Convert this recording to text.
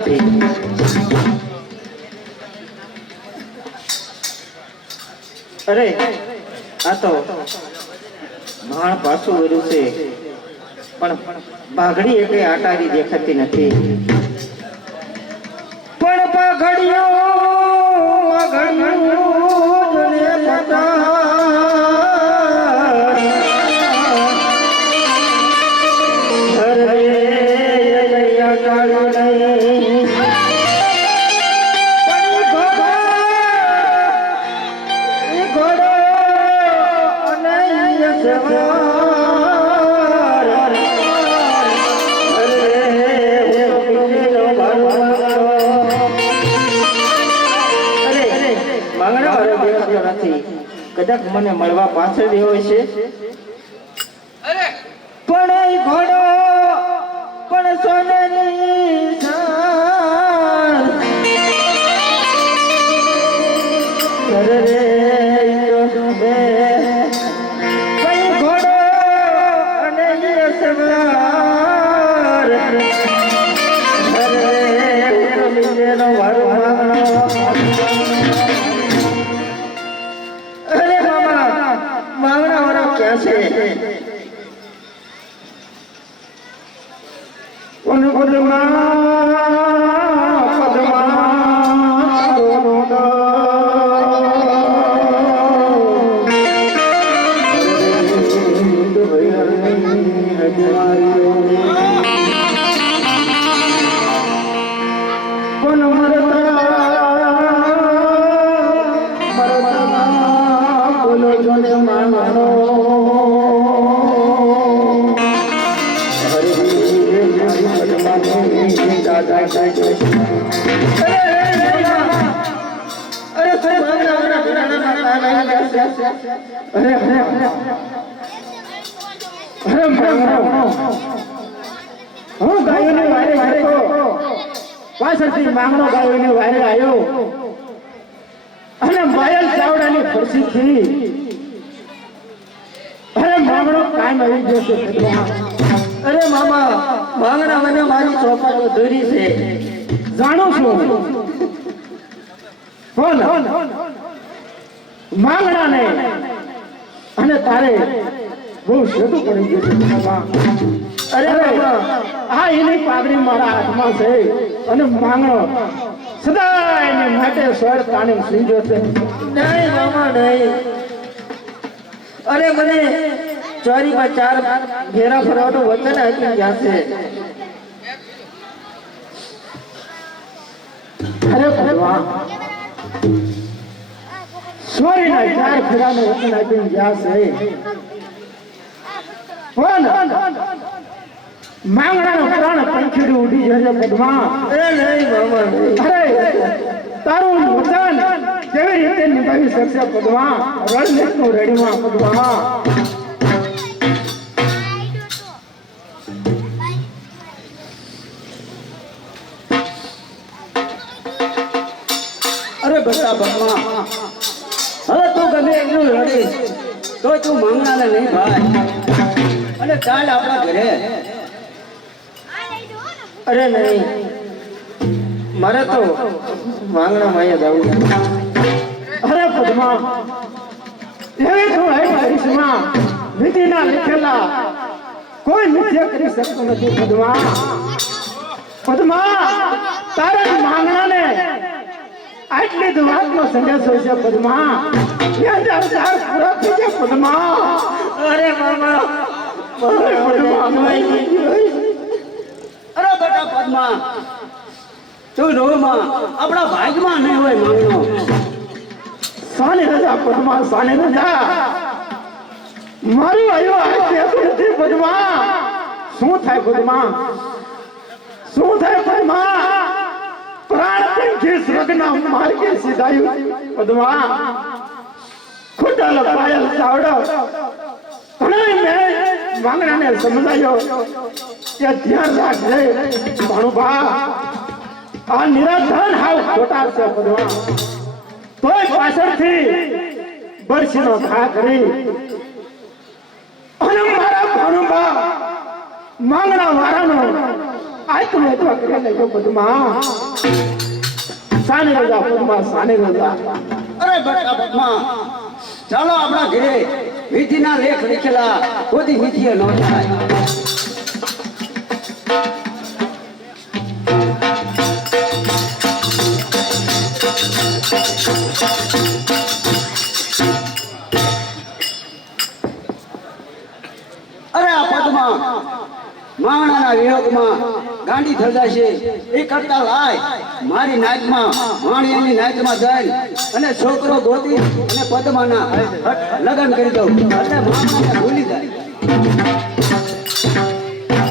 અરે, આ તો ભાણ પાછું વર્યું છે. પણ પાઘડી એટલે આટારી દેખાતી નથી. પણ પાઘડીઓ કદાચ મને મળવા પાછળ હોય છે. પણ ઘોડો પણ સોનેરી સાર. માંગણા વાળો ક્યાં છે હું ગાયોને વારે જતો પાછળથી માંગણો વારે આવ્યો અને માયલ ચાવડાની ખુરશીથી અરે માંગણો કાયમ આવી ગયો છે. અરે મામા માંગણા મને મારી ચોપાટો દોરી છે. જાણું છું? કોણ માંગણાને અને તારે બહુ શેઠું પડી ગયું મામા. અરે આ એની પાઘડી મારા હાથમાં છે. અને માંગણો સદાય ને માટે સર તાણી સુઈ છે. નહીં, મામા, નહીં. અરે મને ચોરીમાં ચાર ઘેરા ફરવાનું વચન આપી ગયા છે. અરે ભગવાન ચોરીના ચાર ફેરાનું વચન આપી ગયા છે. માંગણાનો પ્રાણ પંખીડું ઉડી જશે પદમાં. એ નહીં મામા અરે તારું વચન કેવી રીતે નિભાવી શકશે પદમાં? રણનીતનું રેડીમાં પદમાં. હવે તું ગમે એટલું લડીશ તો તું માંગણાને નહીં ભાઈ. અને ચાલ આપણા ઘરે. અરે નહીં. મારે તો માંગણા માં જવું અરે પદ્મા, એવી તો હે કરિશ્મા વિધિના લીધેલા કોઈ નિત્ય કરી શકતો નથી પદ્મા. પદ્મા, તારા માંગણાને આટલી જ વાતનો સંદેશો છે પદ્મા. યાદ આવતા પૂરા થઈ ગયા પદ્મા. અરે મામા અરે પદ્મા અરે બેટા પદ્મા. તું રોમાં આપણા ભાગમાં નહીં હોય માંગણો સાને રજા પદ્મા, સાને રજા. મારું આયો આ કહેતું નથી પદ્મા. શું થાય પદ્મા? શું થાય પદ્મા? સ્વર્ગના માર્ગે સીધાયું. પદ્મા ખોટા લપાયેલ ચાવડો. ઘણા મેં વાંગણાને સમજાયો કે ધ્યાન રાખજે, ભાણુભા. આ નિરાધન હાવ ખોટા છે પદ્મા. તોય પાછળથી બરસીનો ઘા કરી અને મારા ભાણુભા માંગણા વાળાનો આ તમે તો કરી લેજો પદ્મા. સાને રજા પદમાં સાને રજા. અરે બટા પદમાં ચાલો આપણા ઘરે વિધિના લેખ લખેલા કોઈ વિધિ ન થાય. અરે આ પદમાં માણાના વિયોગમાં ગાંડી થજાશે એ કરતા લાય. મારી નાચમાં માણિયાની નાચમાં જાય અને છોકરો ગોતી અને પદ્માના લગ્ન કરી દઉં. એટલે ભૂલી જાય.